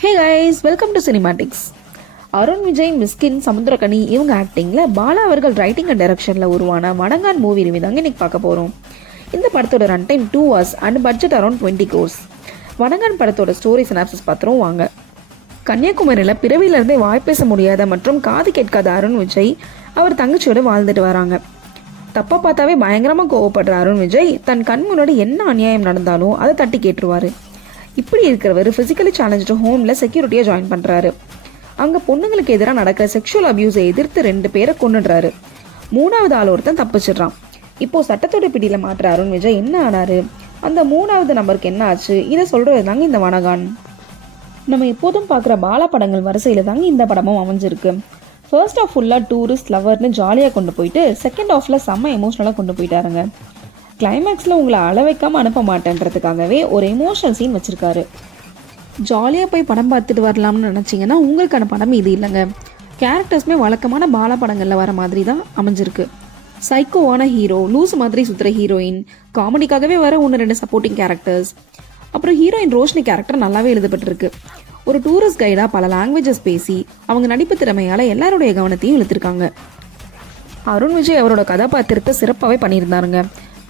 Hey guys, welcome to cinematics. Arun Vijay, Mysskin, Samuthirakani இவங்க ஆக்டிங்கில் பாலா அவர்கள் ரைட்டிங் அண்ட் டைரக்ஷனில் உருவான வடங்கான் மூவி ரிவ்யூ தாங்க இன்றைக்கி பார்க்க போகிறோம். இந்த படத்தோட run time 2 hours and budget around 20 crores. வடங்கான் படத்தோட ஸ்டோரி சினாப்சிஸ் பார்த்துரும் வாங்க. கன்னியாகுமரியில் பிறவியிலிருந்தே வாய்ப்பேச முடியாத மற்றும் காது கேட்காத அருண் விஜய் அவர் தங்கச்சியோடு வாழ்ந்துட்டு வராங்க. தப்பை பார்த்தாவே பயங்கரமாக கோவப்படுற அருண் விஜய் தன் கண் முன்னாடி என்ன அநியாயம் நடந்தாலும் அதை தட்டி கேட்டுருவார். இப்படி இருக்கிறவர் ஃபிசிக்கலி சேலஞ்சு ஹோமில் செக்யூரிட்டியாக ஜாயின் பண்ணுறாரு. அங்கே பொண்ணுங்களுக்கு எதிராக நடக்கிற செக்ஷுவல் அபியூஸை எதிர்த்து 2 பேரை கொண்டுடுறாரு. 3வது ஆள் ஒருத்தன் தப்பிச்சிடுறான். இப்போது சட்டத்தோட பிடியில் மாற்ற அருண் விஜய் என்ன ஆனார், அந்த 3வது நம்பருக்கு என்ன ஆச்சு, இதை சொல்கிறது தாங்க இந்த வடங்கான். நம்ம எப்போதும் பார்க்குற பாலா படங்கள் வரிசையில் தாங்க இந்த படமும் அமைஞ்சிருக்கு. ஃபர்ஸ்ட் ஆஃப் ஃபுல்லாக டூரிஸ்ட் லவர்னு ஜாலியாக கொண்டு போயிட்டு செகண்ட் ஆஃபில் செம்ம எமோஷ்னலாக கொண்டு போயிட்டாருங்க. கிளைமேக்ஸில் உங்களை அள வைக்காமல் அனுப்ப மாட்டேன்றதுக்காகவே ஒரு எமோஷனல் சீன் வச்சுருக்காரு. ஜாலியாக போய் படம் பார்த்துட்டு வரலாம்னு நினச்சிங்கன்னா உங்களுக்கான படம் இது இல்லைங்க. கேரக்டர்ஸுமே வழக்கமான பாலா படங்களில் வர மாதிரி தான் அமைஞ்சிருக்கு. சைக்கோவான ஹீரோ, லூஸ் மாதிரி சுற்றுற ஹீரோயின், காமெடிக்காகவே வர 1-2 சப்போர்ட்டிங் கேரக்டர்ஸ், அப்புறம் ஹீரோயின் ரோஷினி கேரக்டர் நல்லாவே எழுதப்பட்டிருக்கு. ஒரு டூரிஸ்ட் கைடாக பல லாங்குவேஜஸ் பேசி அவங்க நடிப்பு திறமையால் எல்லாருடைய கவனத்தையும் இழுத்துருக்காங்க. அருண் விஜய் அவரோட கதாபாத்திரத்தை சிறப்பாகவே பண்ணியிருந்தாருங்க.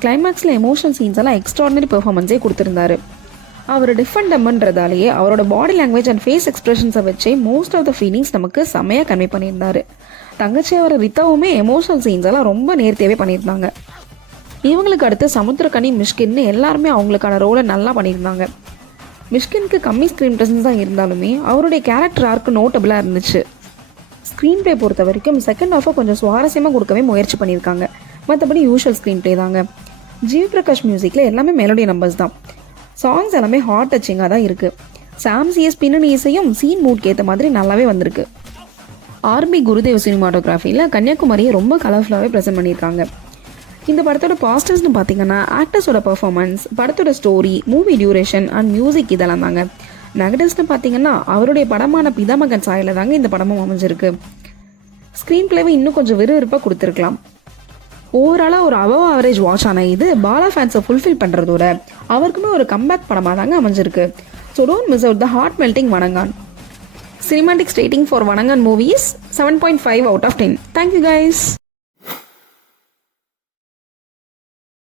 கிளைமேக்ஸில் எமோஷனல் சீன்ஸ் எல்லாம் எக்ஸ்ட்ராடினரி பெர்ஃபார்மன்ஸே கொடுத்துருந்தாரு. அவர் டிஃபரெண்ட் டம்மன்றதாலேயே அவரோட பாடி லாங்குவேஜ் அண்ட் ஃபேஸ் எக்ஸ்பிரஷன்ஸை வச்சே மோஸ்ட் ஆஃப் த ஃபீலிங்ஸ் நமக்கு செம்மையாக கன்வே பண்ணியிருந்தாரு. தங்கச்சி அவர் ரித்தாவுமே எமோஷனல் சீன்ஸ் எல்லாம் ரொம்ப நேர்த்தியாகவே பண்ணியிருந்தாங்க. இவங்களுக்கு அடுத்து சமுத்திரக்கனி, மிஷ்கின்னு எல்லாருமே அவங்களுக்கான ரோலை நல்லா பண்ணியிருந்தாங்க. மிஷ்கினுக்கு கம்மி ஸ்க்ரீன் ப்ரெசன்ஸ் தான் இருந்தாலுமே அவருடைய கேரக்டர் ஆர்க்கு நோட்டபுளாக இருந்துச்சு. ஸ்க்ரீன் ப்ளே பொறுத்த வரைக்கும் செகண்ட் ஹாஃபை கொஞ்சம் சுவாரஸ்யமாக கொடுக்கவே முயற்சி பண்ணியிருக்காங்க. மற்றபடி யூஷுவல் ஸ்க்ரீன் ப்ளே தாங்க. ஜிவி பிரகாஷ் மியூசிக்கில் எல்லாமே மெலோடி நம்பர்ஸ் தான். சாங்ஸ் எல்லாமே ஹார்ட் டச்சிங்காக தான் இருக்குது. சாம் சிஎஸ் பின்னணி இசையும் சீன் மூட்க்கு ஏற்ற மாதிரி நல்லாவே வந்திருக்கு. ஆர்பி குருதேவ் சினிமாட்டோகிராஃபியில் கன்னியாகுமரியை ரொம்ப கலர்ஃபுல்லாகவே ப்ரெசென்ட் பண்ணியிருக்காங்க. இந்த படத்தோட பாசிட்டிவ்ஸ்னு பார்த்தீங்கன்னா ஆக்டர்ஸோட பர்ஃபார்மன்ஸ், படத்தோட story, movie duration and music இதெல்லாம் தாங்க. நெகட்டிவ்ஸ்னு பார்த்தீங்கன்னா அவருடைய படமான பிதாமகன் சாயில் தாங்க இந்த படமும் அமைஞ்சிருக்கு. ஸ்க்ரீன் பிளேவை இன்னும் கொஞ்சம் விறுவிறுப்பாக கொடுத்துருக்கலாம். ஓவராலாக ஒரு அபவ் ஆவரேஜ் வாட்ச் ஆன இது பாலா ஃபேன்ஸை ஃபுல்ஃபில் பண்ணுறதோட அவருக்குமே ஒரு கம்பேக் படமாக தாங்க அமைஞ்சிருக்கு. So don't miss out the heart melting Vanangaan. Cinematics rating for Vanangaan movie is 7.5 out of 10. Thank you guys.